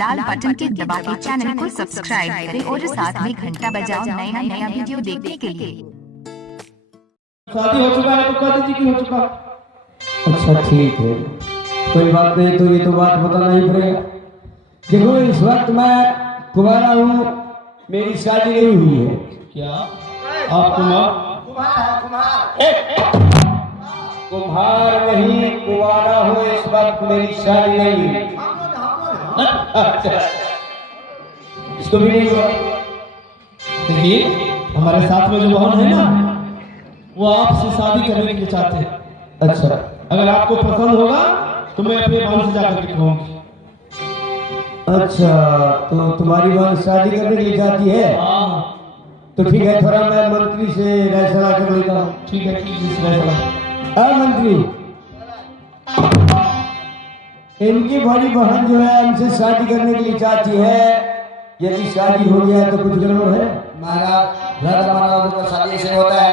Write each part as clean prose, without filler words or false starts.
लाल button के दबा के चैनल को सब्सक्राइब करें और साथ में घंटा बजाओ नया वीडियो देखने के लिए। शादी हो चुका है तो कह दीजिए कि हो चुका। अच्छा ठीक है, कोई बात नहीं, तो ये तो बात बताना ही पड़ेगा। देखो इस वक्त मैं कुमारा हूँ, मेरी शादी नहीं हुई है। क्या आप कुम्हार नहीं, कुंवारा हो, इस वक्त मेरी शादी नहीं हुई। अच्छा, इसको भी नहीं हुआ। देखिए हमारे साथ में जो बहन है ना, वो आपसे शादी करने के लिए चाहते हैं। अच्छा, अगर आपको पसंद होगा तो मैं अपने बहन से जाकर के कहूँगी। अच्छा, तो तुम्हारी बहन शादी करने के लिए चाहती है? हाँ तो ठीक है, थोड़ा मैं मंत्री से राय सलाह कर लेता हूँ। ठीक है, मंत्री, इनकी बड़ी बहन जो है हमसे शादी करने के लिए चाहती है। यदि शादी हो गया तो कुछ गड़बड़ है? महाराज शादी से होता है।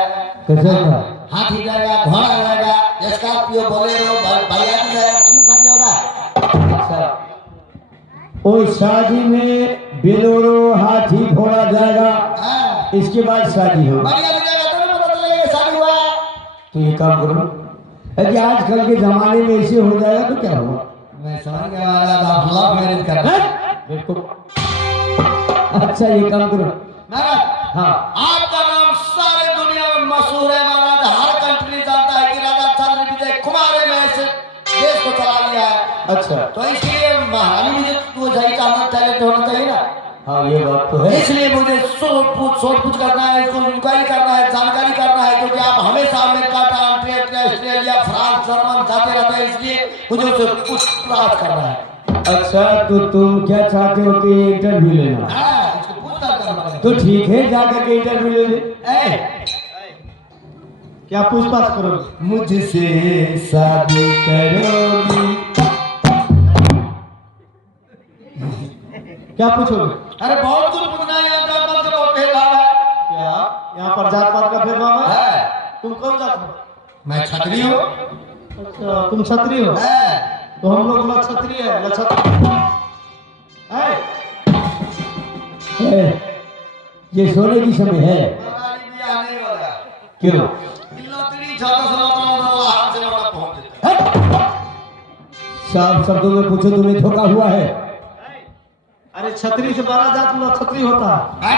कैसे होगा? हाथी जाएगा, घोड़ा जाएगा, स्कॉर्पियो बोलेरो भैया जाएगा, तब शादी होगा। अच्छा, उस शादी में बेलोरो हाथी घोड़ा जाएगा, इसके बाद शादी होगी। बढ़िया हो जाएगा तो पता चलेगा शादी हुआ। तो ये काम करो, यदि आजकल के जमाने में ऐसे हो जाएगा तो क्या होगा? मैं समझ गया महाराज, आप लव मैरिज कर रहे हैं। बिल्कुल। अच्छा, ये काम करो महाराज। हाँ, आपका नाम सारे दुनिया में मशहूर है महाराज। हर कंट्री जानता है कि राजा चंद्र विजय कुमार ने इस देश को चला लिया है। अच्छा, तो इसलिए महारानी भी तो सही का टैलेंट होना चाहिए ना। हाँ ये बात तो है। इसलिए मुझे सोच पूछ करना है, इसको इंक्वायरी करना है, जानकारी करना है, क्योंकि आप हमेशा अमेरिका, ऑस्ट्रेलिया, फ्रांस, जर्मन जाते रहते हैं, इसलिए मुझे उसे पूछताछ करना है। अच्छा, तो तुम क्या चाहते हो कि इंटरव्यू लेना? इसको पूछताछ करना है। तो ठीक है, जाकर के इंटरव्यू ले ले। क्या पूछताछ करोगे? मुझसे शादी करोगी? क्या पूछोगे? अरे बहुत कुछ पूछना है, यहाँ जात पात का बहुत भेदभाव है। क्या यहाँ पर जात पात का भेदभाव है? है। तुम कौन जात हो? मैं क्षत्रिय हूँ। अच्छा, तुम क्षत्रिय हो? तो हम लोग नक्षत्रिय है। ये सोने की समय है। क्यों? साफ शब्दों में पूछो, तुम्हें धोखा हुआ है? अरे छतरी से 12 जात नक्षत्रिय होता है।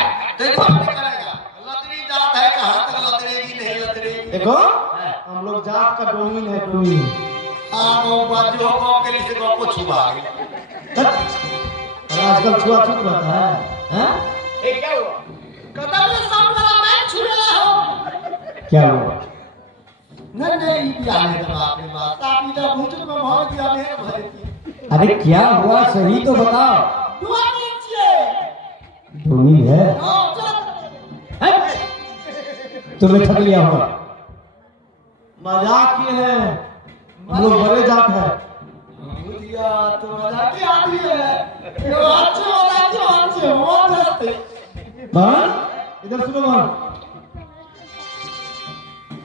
देखो हम लोग जात का डोमिन है, डोमिन। आजकल छुआछूत रहता है। क्या हुआ? अरे क्या हुआ, सही तो बताओ। डोमिन है? तुम्हें ठग लिया होगा। मजाक ये है, हम लोग बड़े जात है। इधर सुनो मान,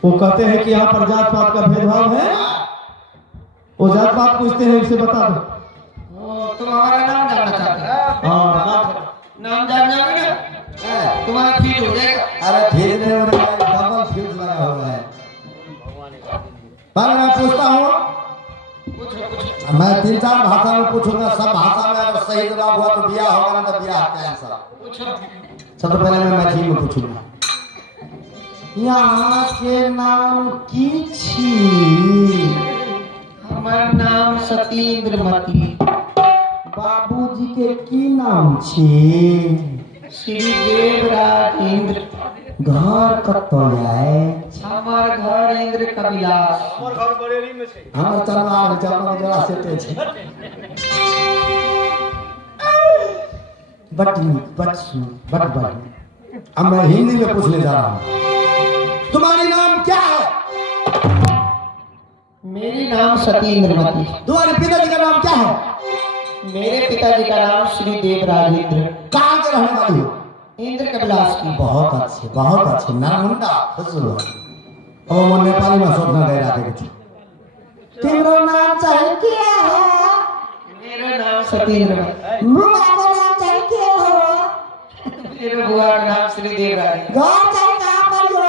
वो कहते हैं कि यहाँ पर जात पात का भेदभाव है। वो जात पात पूछते हैं, इसे बता दो। तुम हमारा नाम जानना चाहते हो? हाँ, नाम जानना है ना, तुम्हारा फीट हो जाएगा। अरे फिर डबल फ्यूज लगा हुआ है। पर मैं पूछता हूँ, मैं 3-4 भाषा में पूछूंगा, सब भाषा में अगर सही जवाब हुआ तो बिया होगा, ना तो बिया का आंसर। सबसे पहले मैं मैथिली में पूछूंगा। यहाँ के नाम की छी? हमारा नाम सतीन्द्रमती। बाबूजी के की नाम छी? श्री देवराजेंद्र। घर कत जाए? हमार घर इंद्र कविलास। हमर चलवा जरा सेटे छे। बट अब मैं हिंदी में पूछने जा रहा हूँ। तुम्हारी नाम क्या है? मेरी नाम सतीन्द्रमती। तुम्हारे पिताजी का नाम क्या है? मेरे पिताजी का नाम श्री देवराजेंद्र। कहाँ के रहने वाली हो? इंद्र कविलास की। बहुत अच्छे नामुंडा खुश हुआ। अब वो नेपाली में सोचना दे रहा था कुछ। तेरा नाम चाहे क्या है? मेरा नाम सतीन्द्र। बुआ का नाम चाहिए हो। मेरे बुआ का नाम श्रीदेव रानी। गाँव चाहिए कहाँ पर हो?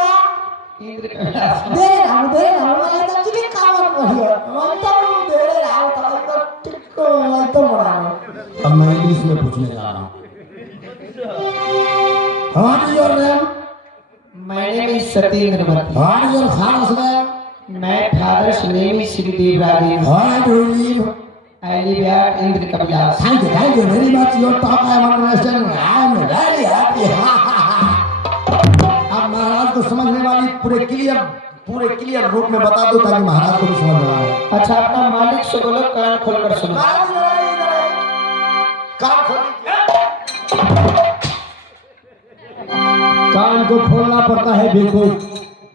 इंद्र दे रहा मैं तो कितने काम कर रही है। मैं तो दे रहा हूँ तो टिक्को मैं तो बड़ा हूँ। अब मैं इंग्लिश में पूछने जा रहा हूँ। What is your name? My name is Satindra मती। What is your father's name? My father's name is Shridev Rani. Where do you live? I live at Indra Kapilas. Thank you very much. Your talk I am understanding. I am very happy. अब महाराज को समझने वाली पूरे clear रूप में बता दो ताकि महाराज को भी समझ में आए। अच्छा अपना मालिक से बोलो कान खोलकर सुनो। कान को खोलना पड़ता है बिल्कुल।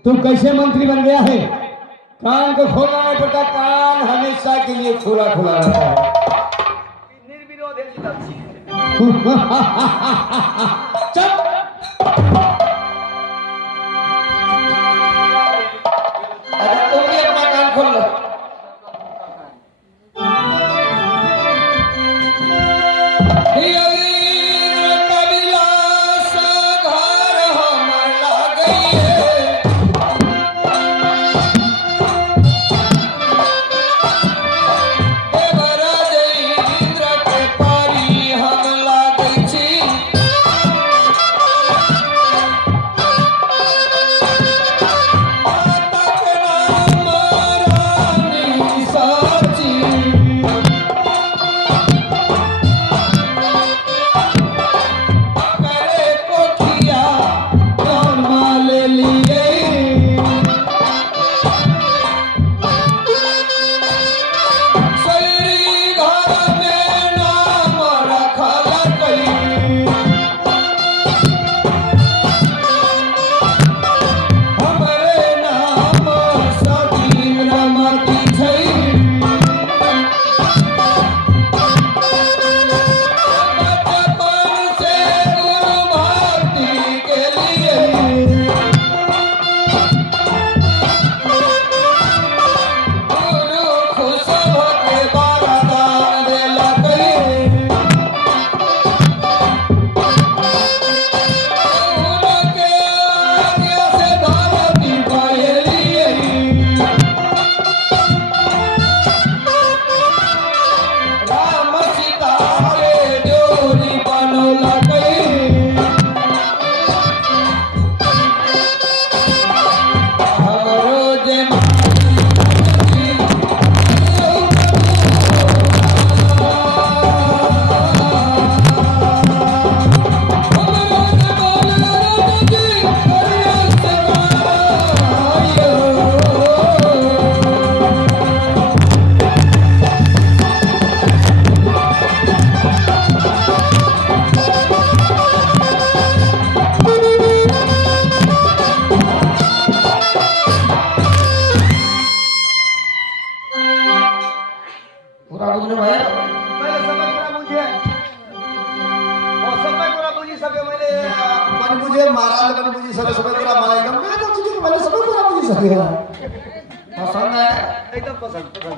तुम कैसे मंत्री बन गया है? कान को खोलना नहीं पड़ता, कान हमेशा के लिए खुला खुला रहता है। चुप। अच्छा तुम भी अपना कान खोल लो।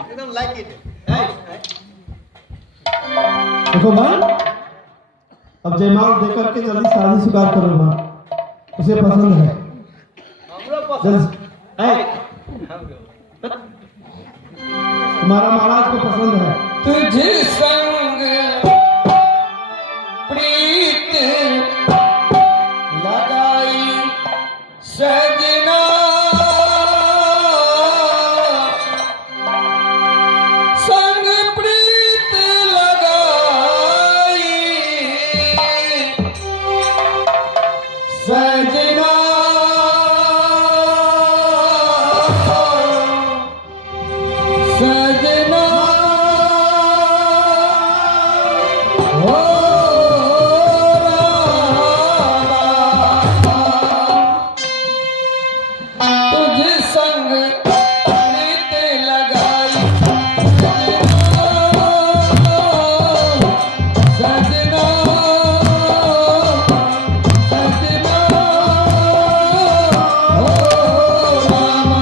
एकदम लाइक इट। देखो मां, अब जयमाल देकर के जल्दी शादी स्वीकार करो मां, उसे पसंद है। तुम्हारा महाराज को पसंद है। तुझे संग प्रीत लगाई सजना, संग प्रीत लगाई सजना, सजना हो तुझ संग प्रीत लगाई सजना, सजना हो रामा।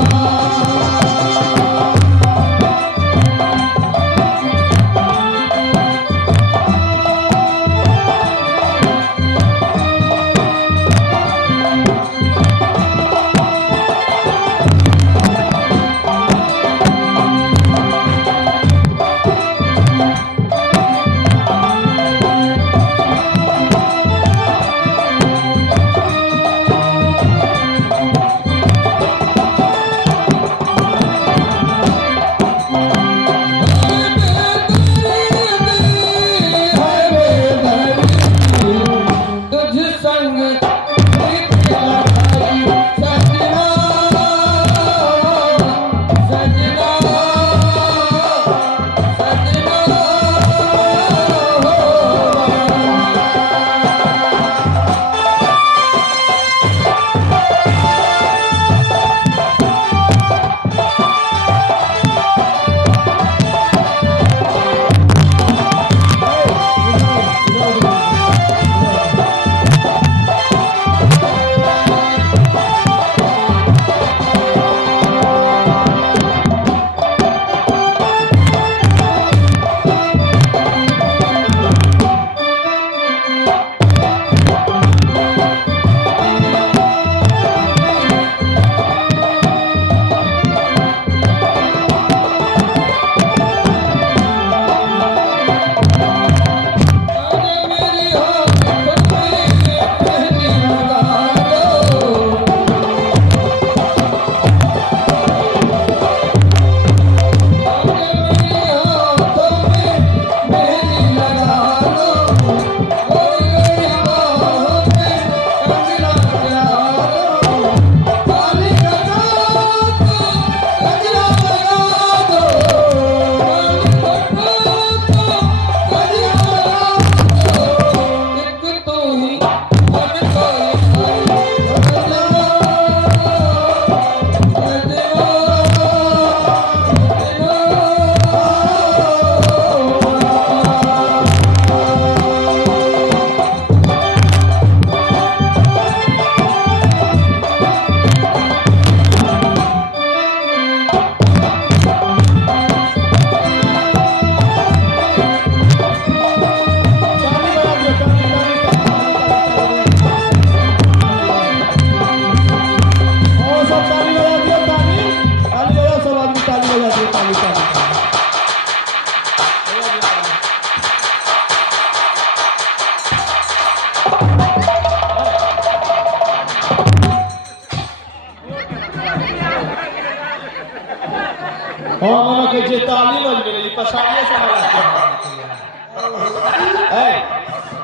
हम के जे ताली बज गेलै ई पछाड़िए से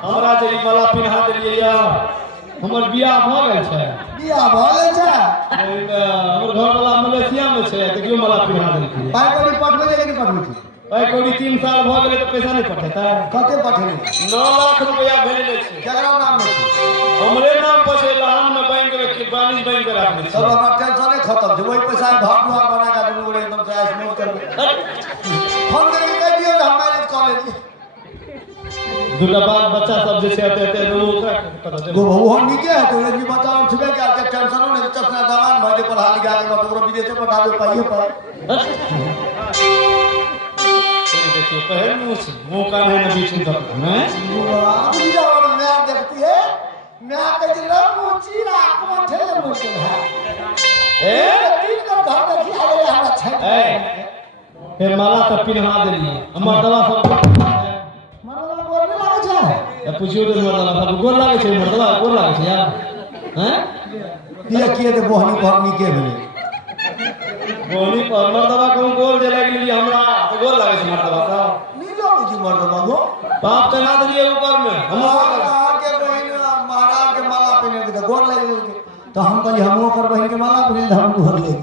हमरा जे ई माला पिन्हा देलियै यार हमर बियाह भ गेल छै बियाह भ गेल छै हमर घर वाला मलेशिया में छै त क्यों माला पिन्हा देलकै पाइ कौड़ी पठबै छै कि नहीं पठबै छै पाइ कौड़ी 3 साल भ गेलै त पैसा नहीं पठेतै कते पठेबै 9 लाख रुपया भेजले छै केकरा नाम में छै हमरे नाम पर छै लहान में बैंक में कि बानिश बैंक में राखले छै सब हमरा टेंशन खत्म छै वही पैसा घर दुआर बना के दुनू गोरे एकदम से ऐश मौज करबै फोन करके कह दियौ हम मैनेज कर लेबै दूटा बाल बच्चा सब जे छै एते ओकरा पता छै गो वो नीके है तो ये बताओ छुबे के आके टेंशनो नहीं चसना दवान भजे पढ़ा लिखा के तो ओकरो विदेश में पठा दे पाइए पाए देखिए पहले मुंह का नहीं बीच में दब हैं अभी और मैं देखती है मैं कह रहा हूं चीरा को ठेले मुझे है तीन का घर देखी आले हमरा छै ए माला तो पिन्हा देली हमर दवा सब मरला गोर नहीं लागे छै पूछियो तो मर्दवा सब गोर लागे छै मर्दवा गोर लागे छै यार हैं ये किए तो बोहनी भरनी के भेले बोली पर मर्दवा को गोर जे लाग गेली हमरा तो गोर लागे छै मर्दवा सब नीलो जी मर्द बाबू बाप चढ़ा देलिए ऊपर में हमरा के बहन महाराज के माला पहने दे गोर लगे तो हम कहली हमो कर बहन के माला पहने हम गोर ले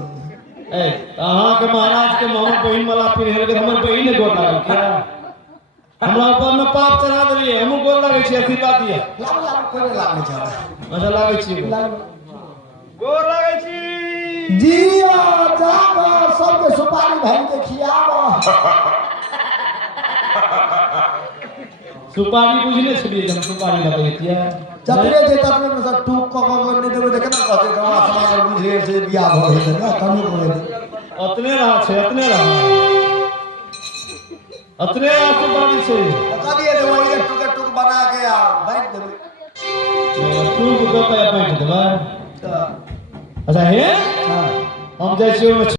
ए अहां के महाराज के मोहन बहिन माला पहने के हमर बहिन गोर लागे क्या हमरा ऊपर में पाप चढ़ा देलिए हम गोर लागे छी ऐसी बात ये लाग कोई लाग नहीं चाहता अच्छा लागे छी गोर लागे छी जिया जाबो सबके सुपारी भाई के खियाबो सुपारी बुझले छलिए हम सुपारी लगैतिया जतरे जे ततरे में सब टूक को नहीं देबे देखे ना कहते गवा समाज बुझे से बियाह भ गेल ना कमी को अतने रहा छे अतने रहा सुपारी छे कहिए दे वही टुक बना के आ बैठ देबे तू को कया बैठ देबा अच्छा हे हम जैसे